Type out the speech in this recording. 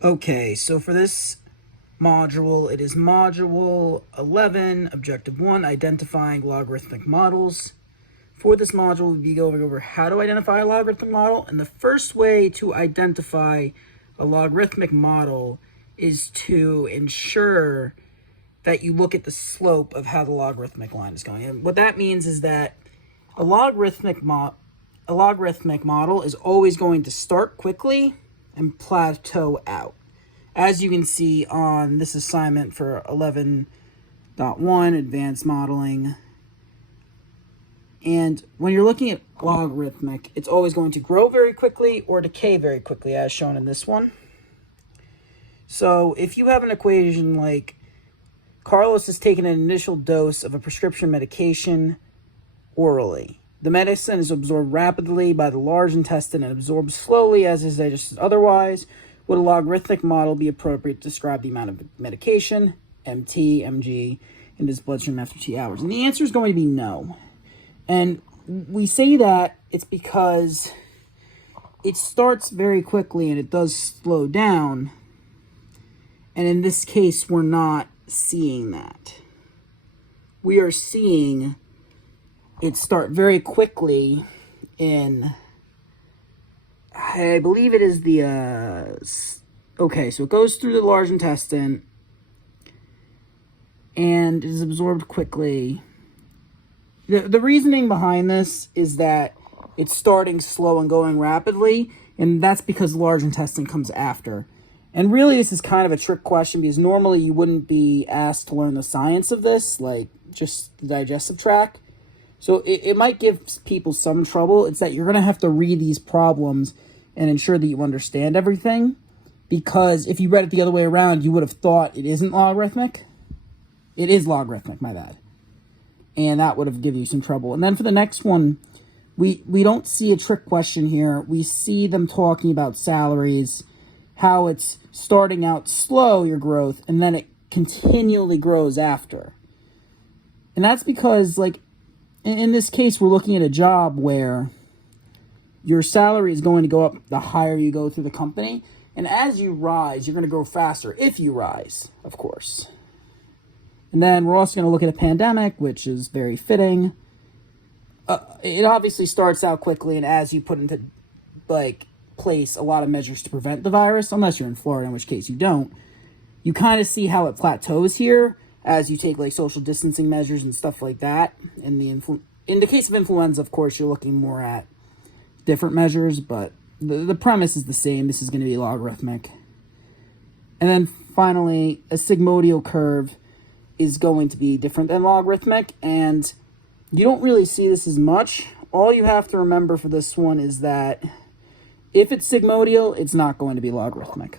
Okay, so for this module, it is module 11, objective 1, identifying logarithmic models. For this module, we'll be going over how to identify a logarithmic model, and the first way to identify a logarithmic model is to ensure that you look at the slope of how the logarithmic line is going. And what that means is that a logarithmic model is always going to start quickly and plateau out. As you can see on this assignment for 11.1, advanced modeling. And when you're looking at logarithmic, it's always going to grow very quickly or decay very quickly, as shown in this one. So if you have an equation like Carlos has taken an initial dose of a prescription medication orally. The medicine is absorbed rapidly by the large intestine and absorbed slowly as is digested otherwise. Would a logarithmic model be appropriate to describe the amount of medication, MT, MG, in his bloodstream after 2 hours? And the answer is going to be no. And we say that it's because it starts very quickly and it does slow down. And in this case, we're not seeing that. We are seeing it start very quickly in, I believe it is the, okay, so it goes through the large intestine and is absorbed quickly. The reasoning behind this is that it's starting slow and going rapidly, and that's because the large intestine comes after. And really, this is kind of a trick question because normally you wouldn't be asked to learn the science of this, like just the digestive tract. So it might give people some trouble. It's that you're going to have to read these problems and ensure that you understand everything. Because if you read it the other way around, you would have thought it isn't logarithmic. It is logarithmic, my bad. And that would have given you some trouble. And then for the next one, we don't see a trick question here. We see them talking about salaries, how it's starting out slow, your growth, and then it continually grows after. And that's because, like, in this case, we're looking at a job where your salary is going to go up the higher you go through the company. And as you rise, you're going to grow faster if you rise, of course. And then we're also going to look at a pandemic, which is very fitting. It obviously starts out quickly, and as you put into, place a lot of measures to prevent the virus, unless you're in Florida, in which case you don't, you kind of see how it plateaus here as you take, social distancing measures and stuff like that. In the case of influenza, of course, you're looking more at different measures, but the premise is the same. This is going to be logarithmic. And then finally, a sigmoidal curve is going to be different than logarithmic, and you don't really see this as much. All you have to remember for this one is that if it's sigmoidal, it's not going to be logarithmic.